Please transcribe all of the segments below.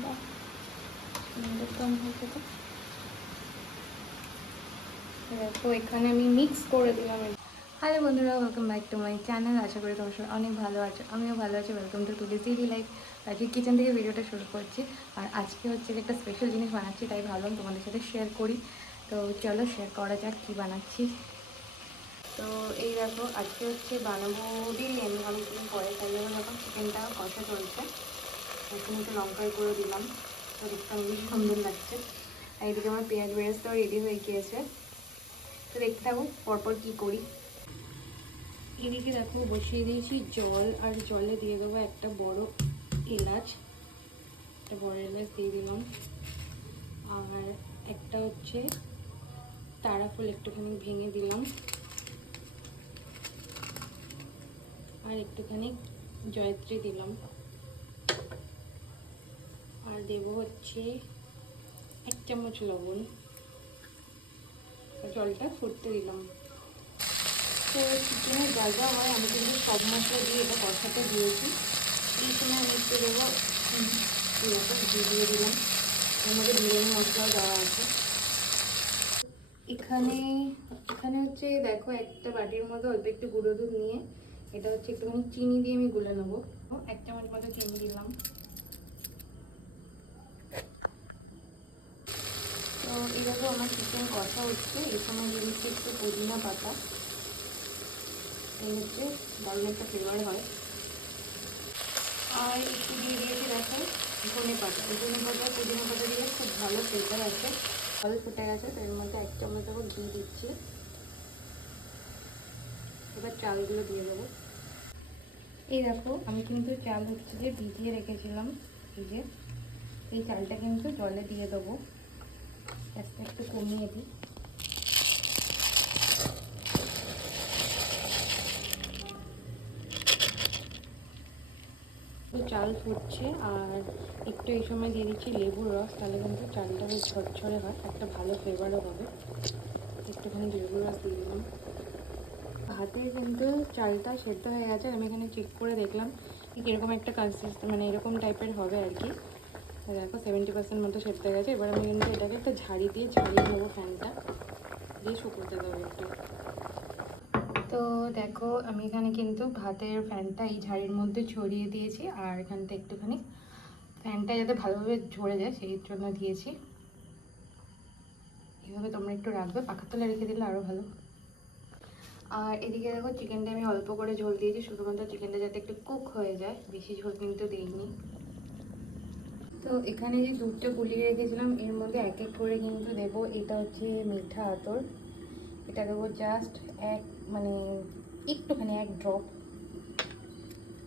বাহ, সুন্দর দম হয়েছে তো। দেখো এখানে আমি মিক্স করে দিলাম। হ্যালো বন্ধুরা, welcome back to my channel. আশা করি তোমার সবাই অনেক ভালো আছো, আমিও ভালো আছি। Welcome to today's daily life. আজকে কিচেন থেকে ভিডিওটা শুরু করছি। আর আজকে হচ্ছে যে একটা স্পেশাল জিনিস বানাচ্ছি, তাই ভাবলাম তোমাদের সাথে শেয়ার করি। তো চলো শেয়ার করা যাক কী বানাচ্ছি। তো এই দেখো, আজকে হচ্ছে বানাবো বিরিয়ানি অনেকদিন পরে, তাই জন্য যখন চিকেনটা কষা চলছে এখন একটু লঙ্কার গুঁড়ো দিলাম, তো দেখতে অনেক সুন্দর লাগছে। আর এদিকে আমার পেঁয়াজ বেরেস্তাও রেডি হয়ে গিয়েছে। তো দেখতে থাকো পরপর কী করি। এদিকে দেখো বসিয়ে দিয়েছি জল, আর জলে দিয়ে দেবো একটা বড় এলাচ, একটা বড় এলাচ দিয়ে দিলাম। আর একটা হচ্ছে তারা ফুল একটুখানি ভেঙে দিলাম। আর একটুখানি জয়ত্রী দিলাম। আর দেব হচ্ছে 1 চামচ লবণ। জলটা ফুটতে দিলাম। তো চিকেনের যা যা হয় আমি কিন্তু সব মশলা দিয়ে এটা কষাতে দিয়েছি। এই সময় আমি একটু দেবো ঘি দিয়ে দিলাম। এর মধ্যে বিরিয়ানি মশলাও দেওয়া আছে। এখানে এখানে হচ্ছে দেখো একটা বাটির মধ্যে অল্প একটু গুঁড়ো দুধ নিয়ে এটা হচ্ছে একটুখানি চিনি দিয়ে আমি গুলে নেবো। 1 চামচ মতো চিনি দিলাম। তো এইভাবে আমার চিকেন কষা হচ্ছে। এই সময় দিয়ে দিচ্ছি একটু পুদিনা পাতা। এই হচ্ছে দারুণ একটা ফ্লেভার হয়। আর একটু দিয়ে দিয়েছি দেখো ধনে পাতা। ধনে পাতা পুদিনা পাতা দিলে খুব ভালো ফ্লেভার আছে। জল ফুটে গেছে, তো এর মধ্যে 1 চামচ দেবো ঘি দিচ্ছি। এবার চালগুলো দিয়ে দেবো। এই দেখো আমি কিন্তু চাল হচ্ছে যে ভিজিয়ে রেখেছিলাম, এই যে এই চালটা কিন্তু জলে দিয়ে দেবো। গ্যাসটা একটু কমিয়ে দিই। চাল ফুটছে, আর একটু এই সময় দিয়ে দিচ্ছি লেবুর রস, তাহলে কিন্তু চালটা বেশ ঝরঝরে হয়, একটা ভালো ফ্লেভারও হবে। একটুখানি লেবুর রস দিয়ে দিলাম। হাতে কিন্তু চালটা সেদ্ধ হয়ে গেছে। আমি এখানে চেক করে দেখলাম এরকম একটা মানে এরকম টাইপের হবে আর কি। দেখো 70% মতো সেদ্ধ হয়ে গেছে। এবার আমি কিন্তু এটাকে একটা ঝাড়ি দিয়ে ঝাড়িয়ে নেবো, ফ্যানটা দিয়ে শুকোতে দেবো একটু। তো দেখো আমি এখানে কিন্তু ভাতের ফ্যানটা এই ঝাড়ির মধ্যে ছড়িয়ে দিয়েছি, আর এখানটা একটুখানি ফ্যানটা যাতে ভালোভাবে ঝরে যায় সেই জন্য দিয়েছি। এইভাবে তোমরা একটু রাখবে, পাখার তলে রেখে দিলে আরও ভালো। আর এদিকে দেখো চিকেনটা আমি অল্প করে ঝোল দিয়েছি, শুধুমাত্র চিকেনটা যাতে একটু কুক হয়ে যায়, বেশি ঝোল কিন্তু দিইনি। তো এখানে যে দুধটা গুলিয়ে রেখেছিলাম এর মধ্যে এক এক করে কিন্তু দেবো। এটা হচ্ছে মিঠা আতর, এটা দেবো জাস্ট মানে একটুখানি 1 ড্রপ।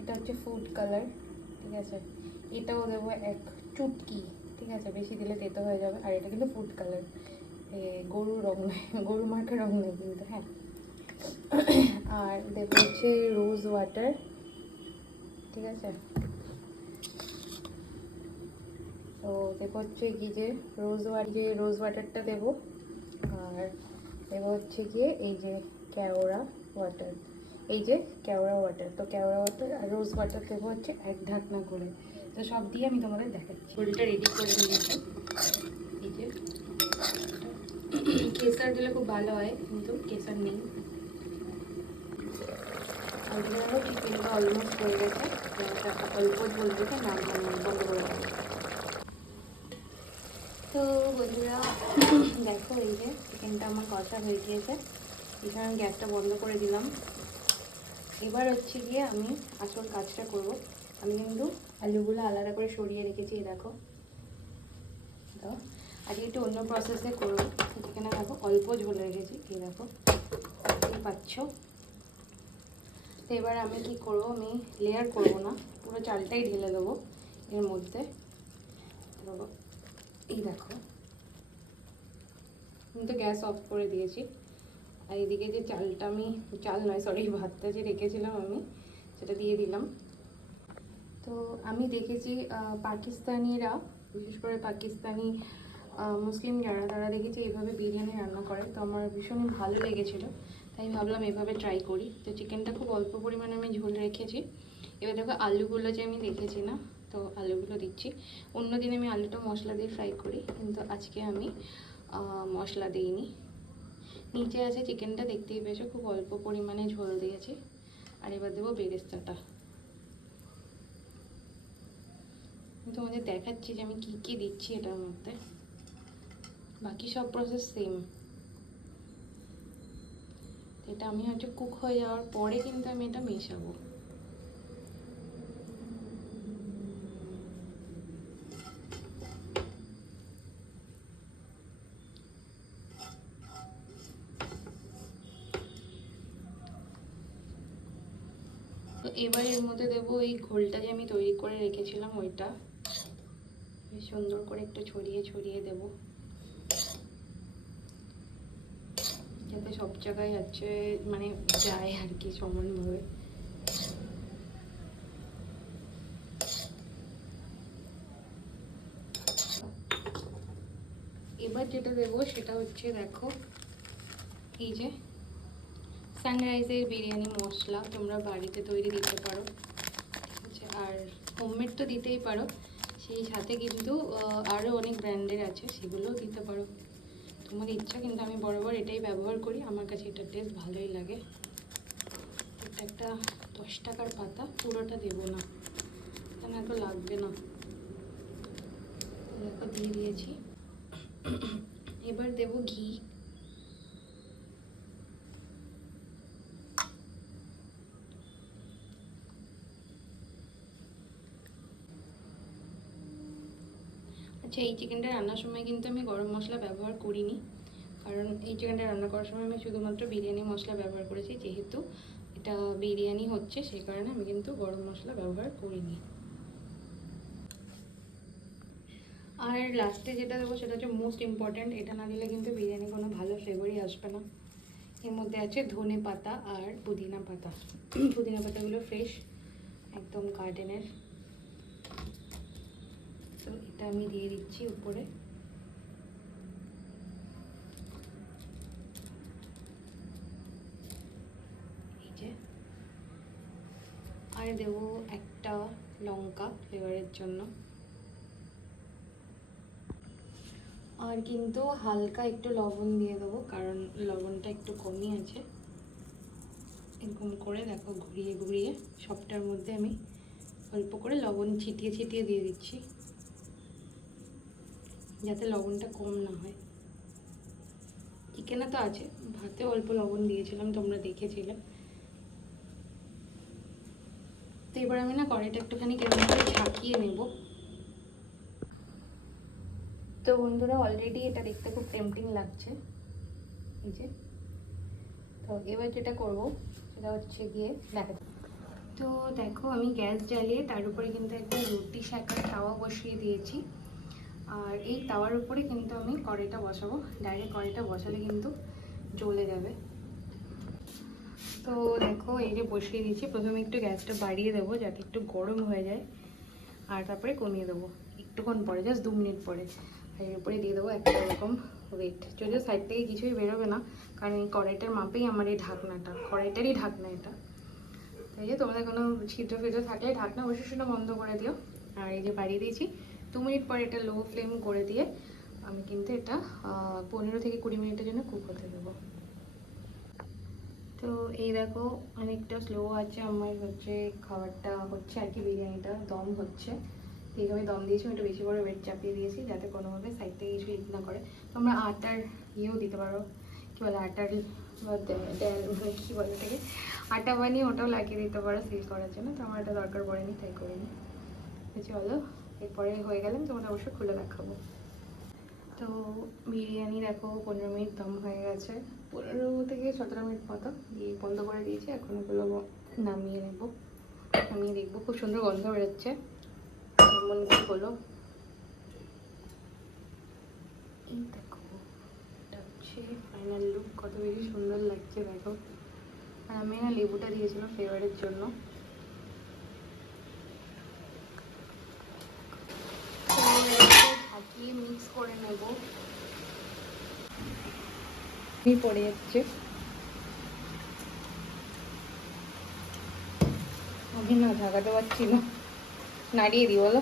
এটা হচ্ছে ফুড কালার, ঠিক আছে। এটাও দেবো 1 চুটকি, ঠিক আছে, বেশি দিলে তেতো হয়ে যাবে। আর এটা কিন্তু ফুড কালার, গরুর রং নয়, গরু মার্কা রং নয় কিন্তু, হ্যাঁ। আর দেবো হচ্ছে রোজ ওয়াটার, ঠিক আছে। তো দেবো হচ্ছে কি যে রোজ ওয়াটারটা দেবো। আর দেবো হচ্ছে গিয়ে এই যে কেওড়া ওয়াটার, তো কেওড়া ওয়াটার আর রোজ ওয়াটার দেবো হচ্ছে 1 ঢাকনা করে। তো সব দিয়ে আমি তোমাদের দেখাচ্ছি। ঝোলটা রেডি করে নিয়েছি। এই যে কেসার দিলে খুব ভালো হয়, কিন্তু কেসার নেই। চিকেনটা অলমোস্ট হয়ে গেছে, অল্প ঝোল রেখে বন্ধ করে দেবো। তো বন্ধুরা দেখো এই যে চিকেনটা আমার কষা হয়ে গিয়েছে। এখানে আমি গ্যাসটা বন্ধ করে দিলাম। এবার হচ্ছে গিয়ে আমি আসল কাজটা করব। আমি কিন্তু আলুগুলো আলাদা করে সরিয়ে রেখেছি, দেখো। তো আজকে একটু অন্য প্রসেসে করবো, যেখানে দেখো অল্প ঝোল রেখেছি, এই দেখো দেখতেই পাচ্ছ। তো এবার আমি কি করব, আমি লেয়ার করব না, পুরো চালটাই ঢেলে দেবো এর মধ্যে। তো এই দেখো কিন্তু গ্যাস অফ করে দিয়েছি। আর এদিকে যে চালটা আমি ভাতটা যে রেখেছিলাম আমি সেটা দিয়ে দিলাম। তো আমি দেখেছি পাকিস্তানিরা, বিশেষ করে পাকিস্তানি মুসলিম যারা, তারা দেখেছি এইভাবে বিরিয়ানি রান্না করে। তো আমার ভীষণই ভালো লেগেছিলো, তাই ভাবলাম এভাবে ট্রাই করি। তো চিকেনটা খুব অল্প পরিমাণে আমি ঝোল রেখেছি। এবার দেখো আলুগুলো যে আমি রেখেছি না, তো আলুগুলো দিচ্ছি। অন্যদিন আমি আলুটা মশলা দিয়ে ফ্রাই করি, কিন্তু আজকে আমি মশলা দিইনি। নিচে আছে চিকেনটা, দেখতেই পেয়েছো খুব অল্প পরিমাণে ঝোল দিয়েছি। আর এবার দেবো বেরেস্তাটা। আমি তোমাদের দেখাচ্ছি যে আমি কী কী দিচ্ছি এটার মধ্যে। বাকি সব প্রসেস সেম। এটা আমি হচ্ছে কুক হয়ে যাওয়ার পরে কিন্তু আমি এটা মেশাবো। তো এবার এর মধ্যে দেবো এই ঘোলটা যে আমি তৈরি করে রেখেছিলাম, ওইটা বেশ সুন্দর করে একটু ছড়িয়ে ছড়িয়ে দেবো, যাতে সব জায়গায় হচ্ছে মানে যায় আর কি সমানভাবে। এবার যেটা দেবো সেটা হচ্ছে, দেখো এই যে সানরাইজের বিরিয়ানি মশলা, তোমরা বাড়িতে তৈরি দিতে পারো, ঠিক আছে, আর হোমমেড তো দিতেই পারো। সেই সাথে কিন্তু আরও অনেক ব্র্যান্ডের আছে, সেগুলোও দিতে পারো, তোমার ইচ্ছা। কিন্তু আমি বরাবর এটাই ব্যবহার করি, আমার কাছে এটার টেস্ট ভালোই লাগে। এটা একটা 10 টাকার পাতা, পুরোটা দেবো না, কেন এত লাগবে না। দেখো দিয়ে দিয়েছি। এবার দেবো ঘি। আচ্ছা, এই চিকেনটা রান্নার সময় কিন্তু আমি গরম মশলা ব্যবহার করিনি, কারণ এই চিকেনটা রান্না করার সময় আমি শুধুমাত্র বিরিয়ানি মশলা ব্যবহার করেছি। যেহেতু এটা বিরিয়ানি হচ্ছে, সেই কারণে আমি কিন্তু গরম মশলা ব্যবহার করিনি। আর লাস্টে যেটা দেবো সেটা হচ্ছে মোস্ট ইম্পর্ট্যান্ট, এটা না দিলে কিন্তু বিরিয়ানি কোনো ভালো ফ্লেভারই আসবে না। এর মধ্যে আছে ধনে পাতা আর পুদিনা পাতা। পুদিনা পাতাগুলো ফ্রেশ, একদম গার্ডেনের। তো এটা আমি দিয়ে দিচ্ছি উপরে। এই যে, আর দেবো একটা লঙ্কা ফ্লেভারের জন্য। আর কিন্তু হালকা একটু লবণ দিয়ে দেবো, কারণ লবণটা একটু কমই আছে। এরকম করে দেখো ঘুরিয়ে ঘুরিয়ে সবটার মধ্যে আমি অল্প করে লবণ ছিটিয়ে ছিটিয়ে দিয়ে দিচ্ছি, যাতে লবণটা কম না হয়। চিকেনে তো আছে, ভাতে অল্প লবণ দিয়েছিলাম, তোমরা দেখেছিলে। তো এবার আমি না কড়াইটা একটুখানি কেমন করে ঝাঁকিয়ে নেব। তো বন্ধুরা, অলরেডি এটা দেখতে খুব টেম্পটিং লাগছে, এই যে। তো এবার যেটা করব সেটা হচ্ছে গিয়ে দেখা। তো দেখো, আমি গ্যাস জ্বালিয়ে তার উপরে কিন্তু একটা রুটি সেঁকার তাওয়া বসিয়ে দিয়েছি। আর এই তাওয়ার উপরে কিন্তু আমি কড়াইটা বসাবো। ডাইরেক্ট কড়াইটা বসালে কিন্তু জ্বলে যাবে। তো দেখো, এই যে বসিয়ে দিয়েছি। প্রথমে একটু গ্যাসটা বাড়িয়ে দেবো যাতে একটু গরম হয়ে যায়, আর তারপরে কমিয়ে দেবো একটুক্ষণ পরে, জাস্ট 2 মিনিট পরে। আর এর উপরে দিয়ে দেবো একটা এরকম ওয়েট। যদিও সাইড থেকে কিছুই বেরোবে না, কারণ এই কড়াইটার মাপেই আমার এই ঢাকনাটা, কড়াইটারই ঢাকনা এটা। এই যে তোমাদের কোনো ছিদ্র ফিদ্র থাকলে ঢাকনা অবশ্যই সেটা বন্ধ করে দিও। আর এই যে বাড়িয়ে দিয়েছি, 2 মিনিট পরে এটা লো ফ্লেম করে দিয়ে আমি কিন্তু এটা 15 থেকে 20 মিনিটের জন্য কুক হতে দেবো। তো এই দেখো, অনেকটা স্লো আছে আমার হচ্ছে খাবারটা হচ্ছে আর কি, বিরিয়ানিটা দম হচ্ছে। এইভাবে দম দিয়েছি, একটু বেশি করে ওয়েট চাপিয়ে দিয়েছি যাতে কোনোভাবে সাইড থেকে কিছু হিট না করে। তোমরা আটার ইয়েও দিতে পারো, কী বলে, আটার কী বলে এটাকে, আটা বানিয়ে ওটাও লাগিয়ে দিতে পারো সিল করার জন্য। তো আমার এটা দরকার পড়েনি, তাই করিনি। চলো, এরপরে হয়ে গেলাম তোমাদের অবশ্যই খুলে দেখাবো। তো বিরিয়ানি দেখো 15 মিনিট দম হয়ে গেছে, 15 থেকে 17 মিনিট মতো দিয়ে বন্ধ করে দিয়েছি। এখন এগুলো নামিয়ে নেব, নামিয়ে দেখবো। খুব সুন্দর গন্ধ বেরোচ্ছে, কেমন কি হলো। এই দেখো, এটা হচ্ছে ফাইনাল লুক, কত বেশি সুন্দর লাগছে দেখো। আর আমি না লেবুটা দিয়েছিলাম ফ্লেভারের জন্য। ঝাঁকিয়ে মিক্স করে নেব। পড়ে যাচ্ছে, আমি না ঢাকাতে পারছি না। নাড়িয়ে দিই বলো।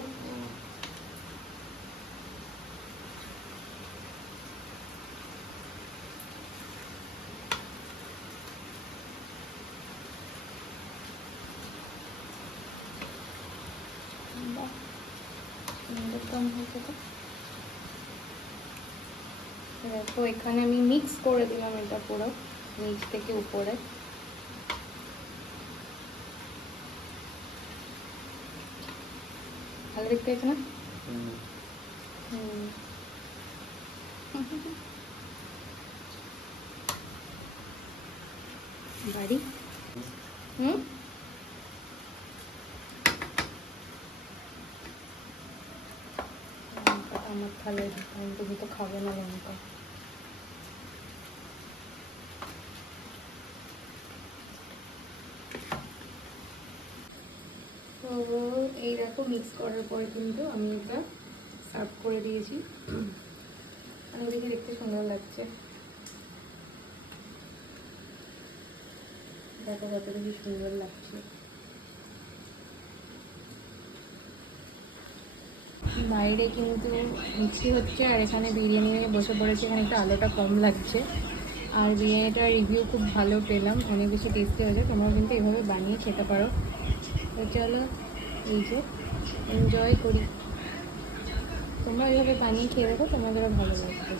দেখো এখানে আমি মিক্স করে দিলাম এটা পুরো নিচ থেকে উপরে। ভালো দেখতে হয়েছে না? বাড়ি আমার থালে তুমি তো খাবে না লঙ্কা। তো এই দেখো মিক্স করার পরে কিন্তু আমি এটা সার্ভ করে দিয়েছি আর ওদিকে দেখতে সুন্দর লাগছে। দেখো কত বেশি সুন্দর লাগছে। বাইরে কিন্তু মিক্সি হচ্ছে আর এখানে বিরিয়ানি নিয়ে বসে পড়েছে। এখানে একটু আলোটা কম লাগছে আর বিরিয়ানিটার রিভিউ খুব ভালো পেলাম, অনেক বেশি টেস্টি হয়েছে। তোমরাও কিন্তু এভাবে বানিয়ে খেতে পারো। তো চলো এই যে এনজয় করি। তোমরা এইভাবে বানিয়ে খেয়ে দেখো, তোমাদেরও ভালো লাগবে।